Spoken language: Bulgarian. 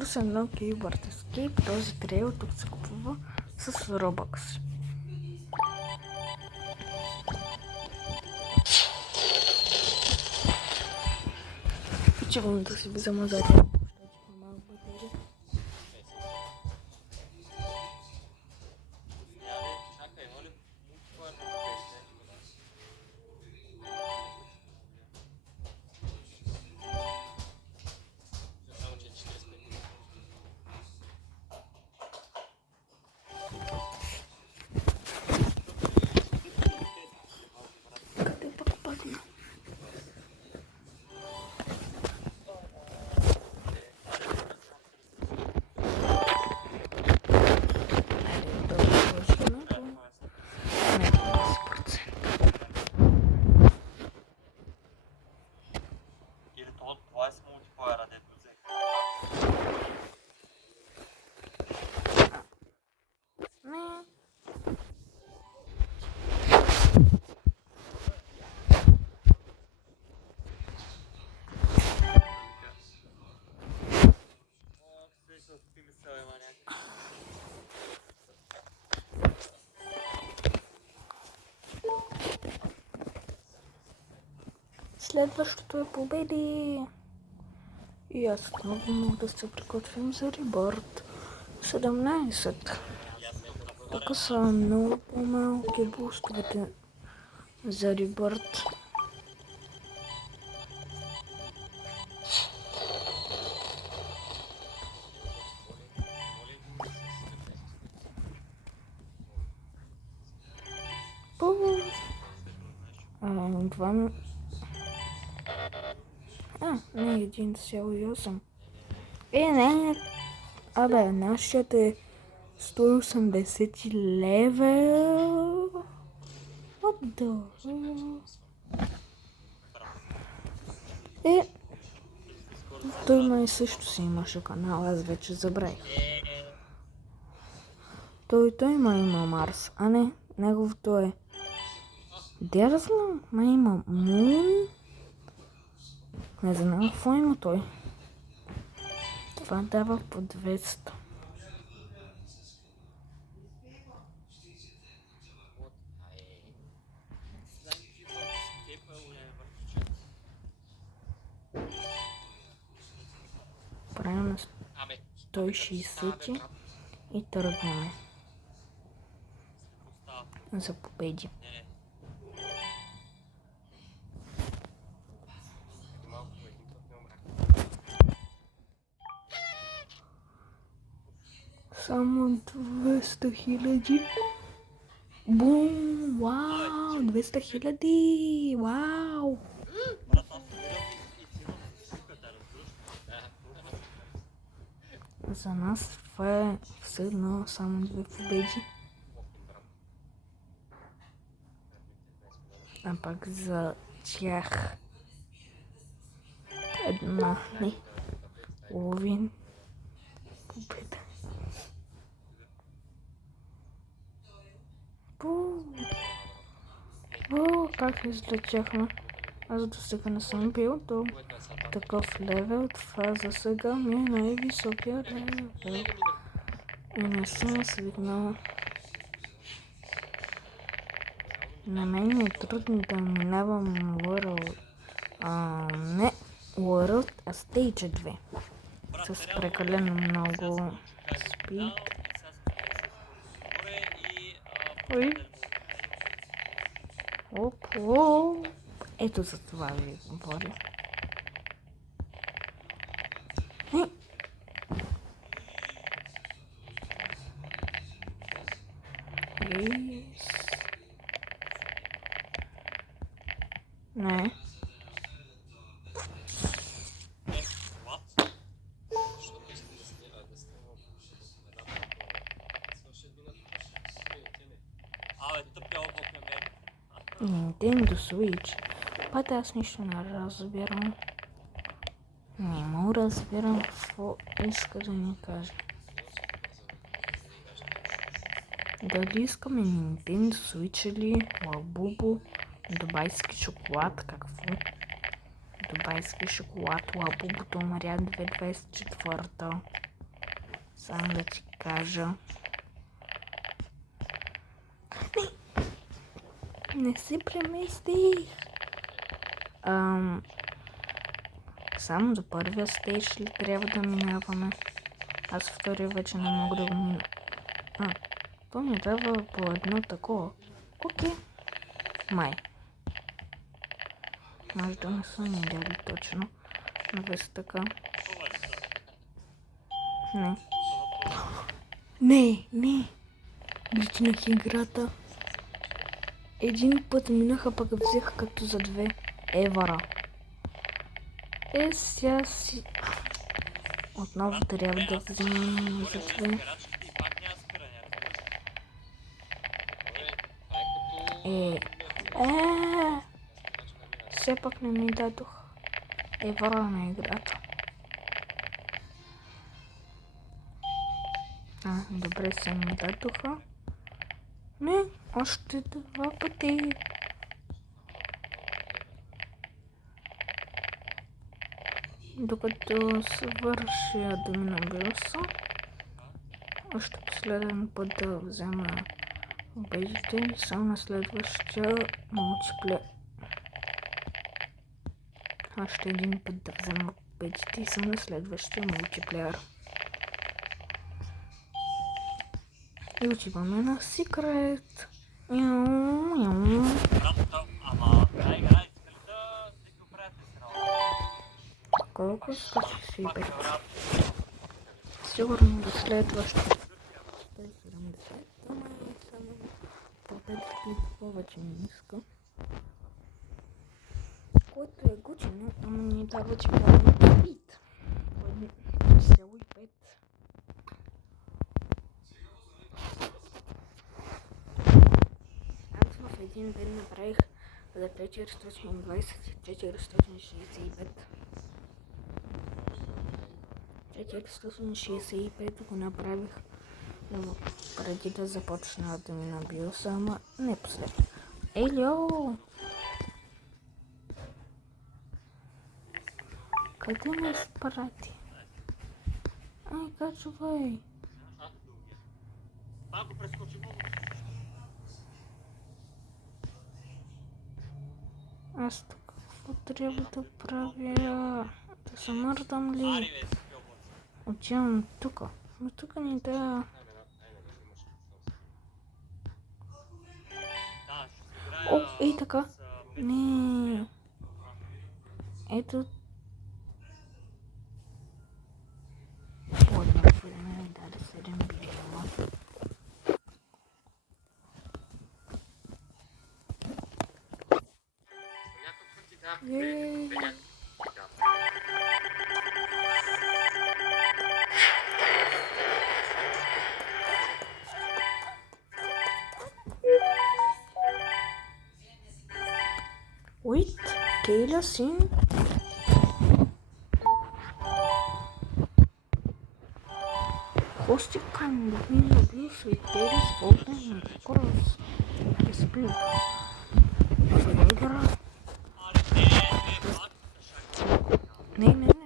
плюс едно Keyboard Escape. Този трейл тук се купува с Robux. Чевам да си взема задния. Къде пък падна? Следващото е победи. И аз отново мога да се приготвим за реборд. 17. Тук са много по-малки бустовете за реборд. Не, 1,8. Не. Абе, нашият е 180 левел. Той май също си имаше канал, аз вече забравих. Той има Марс, а не, неговото е дерзно, май има Мун. Не знам какво има той. Това дава по 200. Правим на 160 и тръгваме за победи. Само 200 хиляди. Бум! Вау! 200 хиляди! Вау! За нас това е все едно само 2 победи. А пак за тях една половин победа. Как излетяхме? Аз до сега не съм бил до такъв левел. Това за сега ми е най-високия левел. И не съм свикнала. На мен ми е трудно да минавам World. Не World, а Stage 2. С прекалено много спид. Ой. Оп. Ето за това ви говоря. Не. Nintendo Switch. Пата аз нищо не разбирам. Не мога да разбирам какво иска да ни каже. Дали искаме Nintendo Switch или Лабубо, дубайски шоколад, какво? Дубайски шоколад, Лабубото умря 2024. Само да ти кажа. Не се преместих. Само до първия стейдж ли трябва да минаваме? Аз втория вече не мога да го мина. То ми дава по едно такова. Окей. Май. Може да не са ми дали точно. Навес така. Не. Гличнах играта. Един път минаха, пък взех като за 2 евара. Сега си... Отново трябва да вземем за 2. Все пак не ми дадох евара на играта. Добре се ми дадоха. Не, още 2 пъти. Докато свърши админа биоса, още последен път да взема обедите и само на следващия мултиплеер. Още един път да взема обедите и само на следващия мултиплеер. И отиваме на секрет. Колко 165? Сигурно до следващото 170. Ама е само по 5 пит повече ми иска. Което е готино, ама ни дава че повече пит. 1,5. Аз в един ден направих за 420 и 465. 465 го направих преди да започна да ми на биоса, ама не последно. Елио! Къде ме изпрати? Качвай! Малко прескочи много. Аз тук какво трябва да правя? Да се мърдам ли? Отивам тук. Но тук ни да... Ей така. Не. Ето. Одно време даде 7 билиона. Wait, Kayla sim. Hosting can be used with Kayla's open cross. Display. नहीं